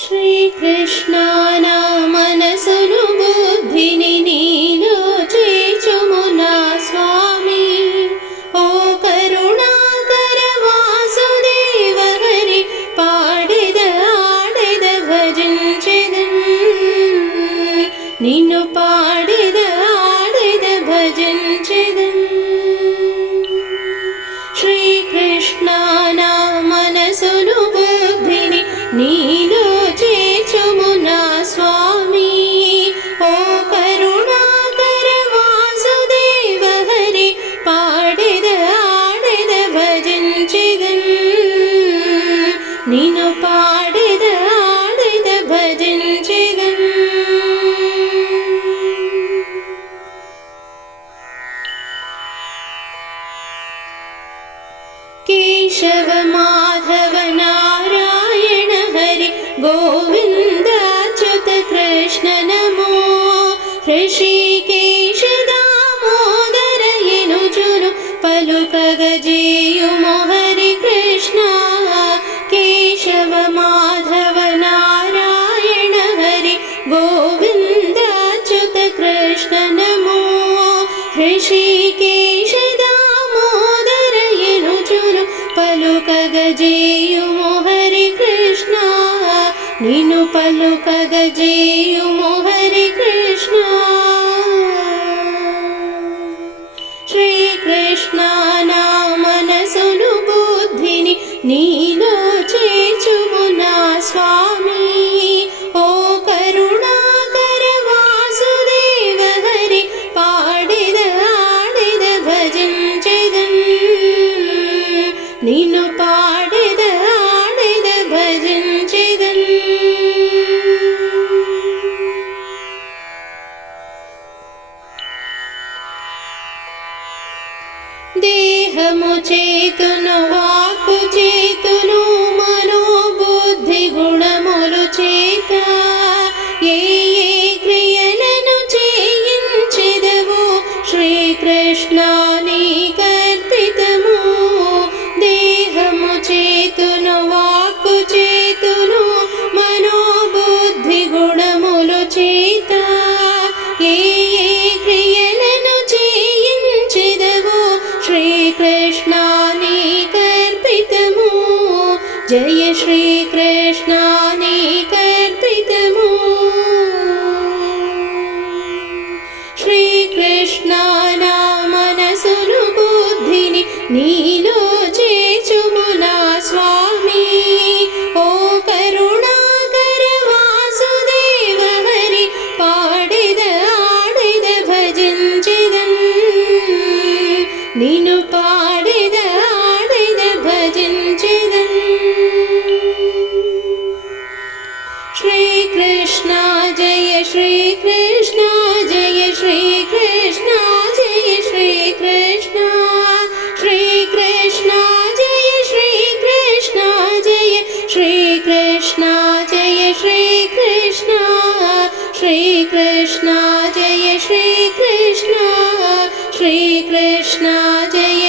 శ్రీకృష్ణ నా మనసును బుద్ధిని నీలో చేర్చుము నా స్వామి. ఓ కరుణాకర వాసుదేవ హరి పాడెద ఆడెద భజించెదన్, నిన్ను పాడెద ఆడెద భజించెదన్. శ్రీకృష్ణ నా మనసును బుద్ధిని నీలో చేర్చుము నా స్వామి. ఓ కరుణాకర వాసుదేవ హరి పాడెద ఆడెద భజించెదన్, నిన్ను పాడెద ఆడెద భజించెదన్. కేశవ మాధవ నారాయణ హరి గోవింద అచ్యుత కృష్ణ నమో. ఋషికేశ దామోదర ఎనుచును పలుకగజేయుము హరి కృష్ణ. కేశవ మాధవ నారాయణ హరి గోవింద అచ్యుత కృష్ణ నమో. ఋషికేశ దామోదర ఎనుచును పలుకగజేయుము హరి కృష్ణ, నిన్ను పలుకగజేయుము హరి కృష్ణ. శ్రీకృష్ణ నా మనసును బుద్ధిని నీలో చేర్చుము నా స్వామి. ఓ కరుణాకర వాసుదేవ హరి పాడెద ఆడెద భజించెదన్, నిన్ను పాడెద ఆడెద భజించెదన్. దేహము చేతును వాక్కు చేతును మనోబుద్ధి గుణములు చేత ఏ ఏ క్రియలను చేయించెదవు శ్రీకృష్ణ నీకర్పితము. దేహము చేతును వాక్కు చేతును మనోబుద్ధి గుణములు చేత ఏ ఏ క్రియలను చేయించెదవు శ్రీకృష్ణ నీకర్పితము. జయ శ్రీకృష్ణ నీకర్పితము. శ్రీకృష్ణ నా మనసును బుద్ధిని నీలో చేర్చుము నా స్వామి. ఓ కరుణాకర వాసుదేవ హరి పాడెద ఆడెద భజించెదన్, నిన్ను పాడెద ఆడెద భజించెదన్. శ్రీకృష్ణ జయ శ్రీకృష్ణ జయ శ్రీకృష్ణ జయ శ్రీకృష్ణ. శ్రీకృష్ణ జయ శ్రీకృష్ణ జయ శ్రీకృష్ణ జయ శ్రీకృష్ణ. శ్రీకృష్ణ జయ శ్రీకృష్ణ శ్రీకృష్ణ జయ